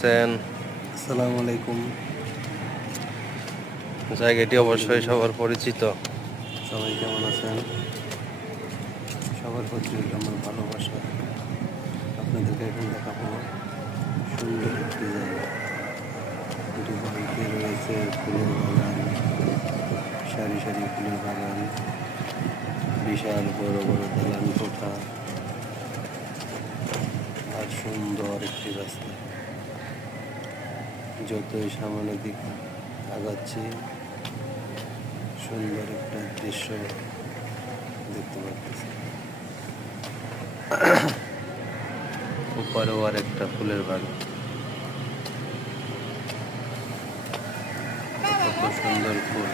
আছেন? আসসালামু আলাইকুম। জায়গাটি অবশ্যই সবার পরিচিত। সবাই কেমন আছেন? সবার প্রতি আমার ভালোবাসা। আপনাদেরকে এখন দেখাবো সুন্দর একটি জায়গা। এটি বাড়িতে রয়েছে ফুলের বাগান, সারি সারি ফুলের বাগান, বিশাল বড় বড় দালান কোঠা আর সুন্দর একটি রাস্তা। যতই সামনের দিকে আগাচ্ছি সুন্দর একটা দৃশ্য দেখতে পাচ্ছি। উপরেও আর একটা ফুলের বাগান। কত সুন্দর ফুল।